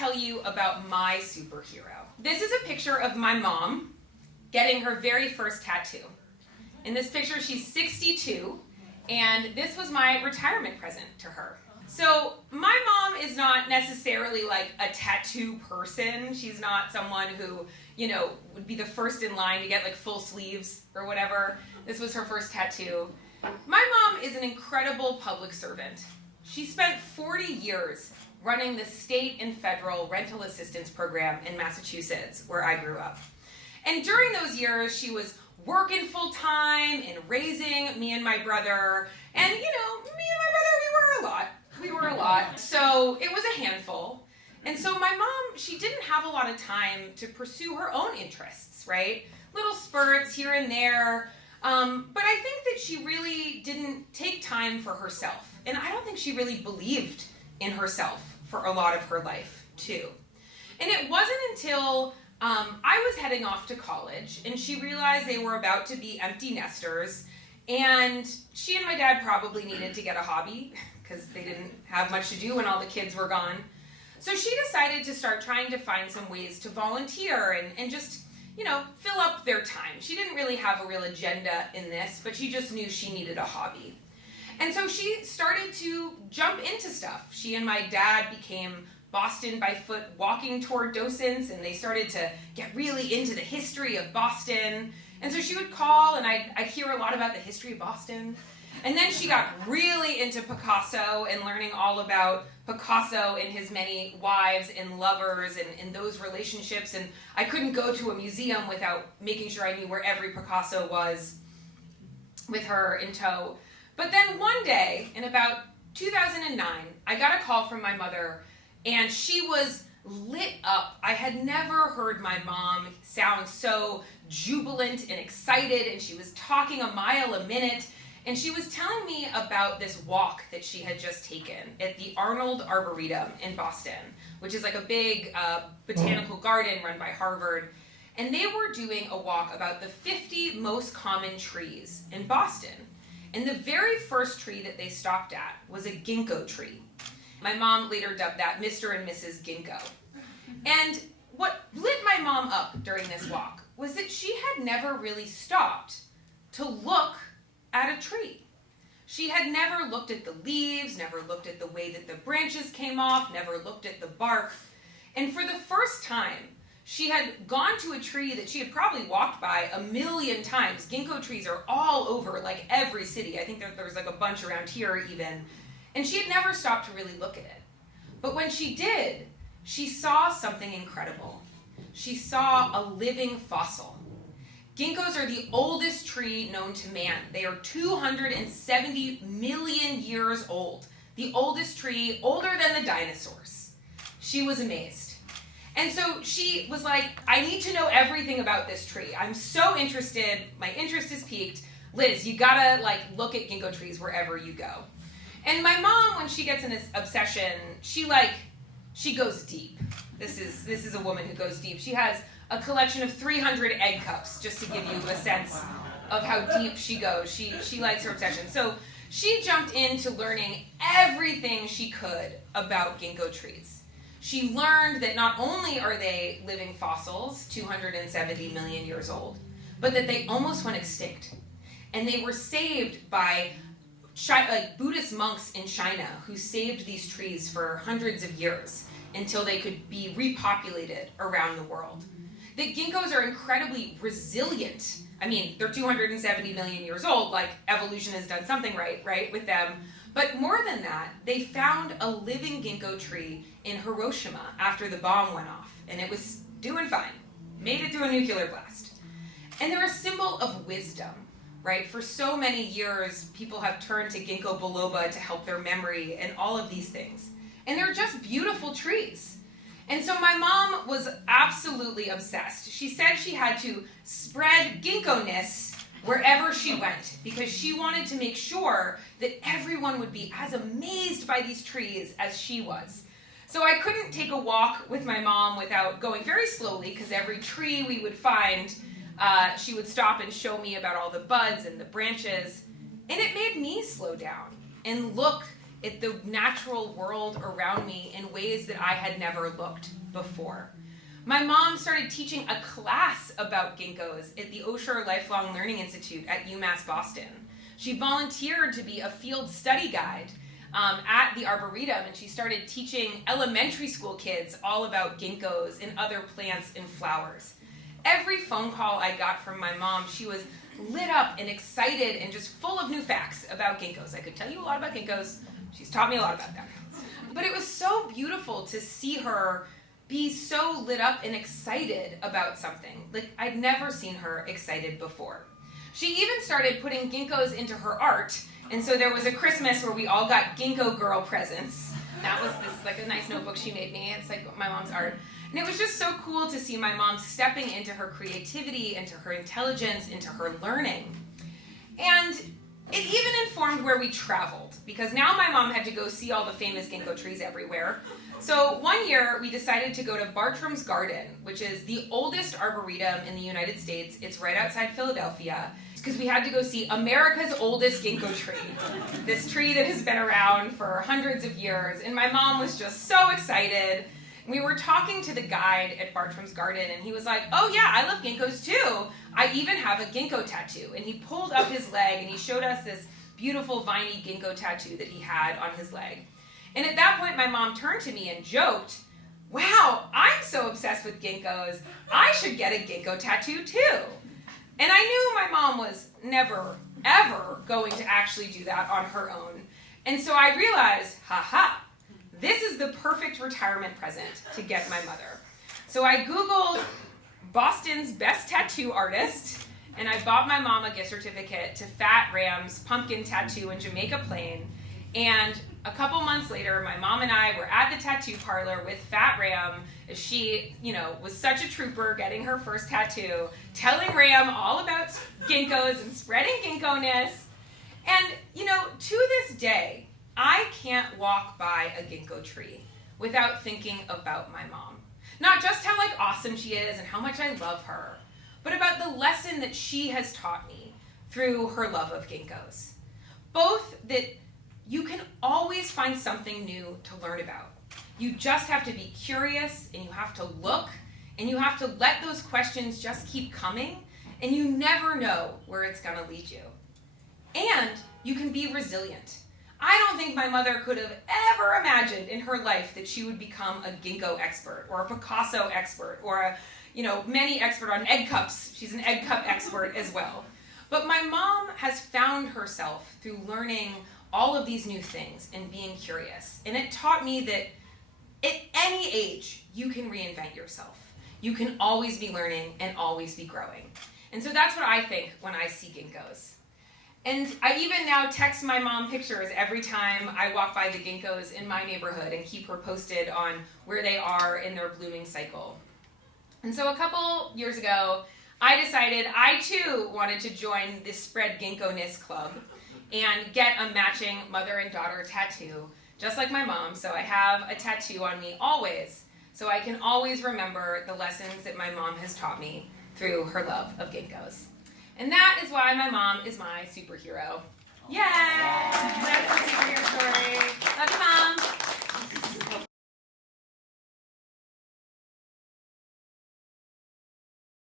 tell you about my superhero. This is a picture of my mom getting her very first tattoo. In this picture, she's 62, and this was my retirement present to her. So my mom is not necessarily like a tattoo person. She's not someone who, would be the first in line to get like full sleeves or whatever. This was her first tattoo. My mom is an incredible public servant. She spent 40 years running the state and federal rental assistance program in Massachusetts, where I grew up. And during those years, she was working full time and raising me and my brother. And, me and my brother, we were a lot. So it was a handful. And so my mom, she didn't have a lot of time to pursue her own interests, right? Little spurts here and there. But I think that she really didn't take time for herself. And I don't think she really believed in herself for a lot of her life, too. And it wasn't until I was heading off to college, and she realized they were about to be empty nesters, and she and my dad probably needed to get a hobby, because they didn't have much to do when all the kids were gone. So she decided to start trying to find some ways to volunteer and just, fill up their time. She didn't really have a real agenda in this, but she just knew she needed a hobby. And so she started to jump into stuff. She and my dad became Boston by foot walking tour docents, and they started to get really into the history of Boston. And so she would call, and I'd hear a lot about the history of Boston. And then she got really into Picasso and learning all about Picasso and his many wives and lovers and those relationships. And I couldn't go to a museum without making sure I knew where every Picasso was with her in tow. But then one day, in about 2009, I got a call from my mother, and she was lit up. I had never heard my mom sound so jubilant and excited, and she was talking a mile a minute, and she was telling me about this walk that she had just taken at the Arnold Arboretum in Boston, which is like a big botanical garden run by Harvard. And they were doing a walk about the 50 most common trees in Boston. And the very first tree that they stopped at was a ginkgo tree. My mom later dubbed that Mr. and Mrs. Ginkgo. And what lit my mom up during this walk was that she had never really stopped to look at a tree. She had never looked at the leaves, never looked at the way that the branches came off, never looked at the bark. And for the first time, she had gone to a tree that she had probably walked by a million times. Ginkgo trees are all over, like every city. I think there's like a bunch around here even. And she had never stopped to really look at it. But when she did, she saw something incredible. She saw a living fossil. Ginkgos are the oldest tree known to man. They are 270 million years old. The oldest tree, older than the dinosaurs. She was amazed. And so she was like, I need to know everything about this tree. I'm so interested. My interest is piqued. Liz, you gotta look at ginkgo trees wherever you go. And my mom, when she gets in this obsession, she goes deep. This is a woman who goes deep. She has a collection of 300 egg cups, just to give you a sense of how deep she goes. She likes her obsession. So she jumped into learning everything she could about ginkgo trees. She learned that not only are they living fossils, 270 million years old, but that they almost went extinct. And they were saved by Buddhist monks in China who saved these trees for hundreds of years until they could be repopulated around the world. The ginkgos are incredibly resilient. I mean, they're 270 million years old, evolution has done something right, with them. But more than that, they found a living ginkgo tree in Hiroshima after the bomb went off, and it was doing fine. Made it through a nuclear blast. And they're a symbol of wisdom, right? For so many years, people have turned to ginkgo biloba to help their memory and all of these things. And they're just beautiful trees. And so my mom was absolutely obsessed. She said she had to spread ginkgo-ness wherever she went because she wanted to make sure that everyone would be as amazed by these trees as she was. So I couldn't take a walk with my mom without going very slowly because every tree we would find, she would stop and show me about all the buds and the branches. And it made me slow down and look at the natural world around me in ways that I had never looked before. My mom started teaching a class about ginkgos at the Osher Lifelong Learning Institute at UMass Boston. She volunteered to be a field study guide at the Arboretum, and she started teaching elementary school kids all about ginkgos and other plants and flowers. Every phone call I got from my mom, she was lit up and excited and just full of new facts about ginkgos. I could tell you a lot about ginkgos. She's taught me a lot about them. But it was so beautiful to see her be so lit up and excited about something. Like, I'd never seen her excited before. She even started putting ginkgos into her art, and so there was a Christmas where we all got Ginkgo Girl presents. That was this like a nice notebook she made me. It's like my mom's art. And it was just so cool to see my mom stepping into her creativity, into her intelligence, into her learning. And it even informed where we traveled, because now my mom had to go see all the famous ginkgo trees everywhere. So one year we decided to go to Bartram's Garden, which is the oldest arboretum in the United States. It's right outside Philadelphia, because we had to go see America's oldest ginkgo tree, this tree that has been around for hundreds of years. And my mom was just so excited. We were talking to the guide at Bartram's Garden, and he was like, "Oh yeah, I love ginkgos too. I even have a ginkgo tattoo." And he pulled up his leg and he showed us this beautiful viney ginkgo tattoo that he had on his leg. And at that point, my mom turned to me and joked, "Wow, I'm so obsessed with ginkgos, I should get a ginkgo tattoo too." And I knew my mom was never, ever going to actually do that on her own. And so I realized, this is the perfect retirement present to get my mother. So I Googled Boston's best tattoo artist, and I bought my mom a gift certificate to Fat Ram's pumpkin tattoo in Jamaica Plain. And a couple months later, my mom and I were at the tattoo parlor with Fat Ram, as she, was such a trooper getting her first tattoo, telling Ram all about ginkgos and spreading ginkgo-ness. And, to this day, I can't walk by a ginkgo tree without thinking about my mom. Not just how awesome she is and how much I love her, but about the lesson that she has taught me through her love of ginkgos. Both that you can always find something new to learn about. You just have to be curious, and you have to look, and you have to let those questions just keep coming, and you never know where it's going to lead you. And you can be resilient. I don't think my mother could have ever imagined in her life that she would become a ginkgo expert or a Picasso expert or a, Manny expert on egg cups. She's an egg cup expert as well. But my mom has found herself through learning all of these new things and being curious. And it taught me that at any age, you can reinvent yourself. You can always be learning and always be growing. And so that's what I think when I see ginkgos. And I even now text my mom pictures every time I walk by the ginkgos in my neighborhood and keep her posted on where they are in their blooming cycle. And so a couple years ago, I decided I too wanted to join this Spread Ginkgo-ness Club and get a matching mother and daughter tattoo, just like my mom. So I have a tattoo on me always, so I can always remember the lessons that my mom has taught me through her love of ginkgos. And that is why my mom is my superhero. Yay! That's the superhero story. Love you, Mom.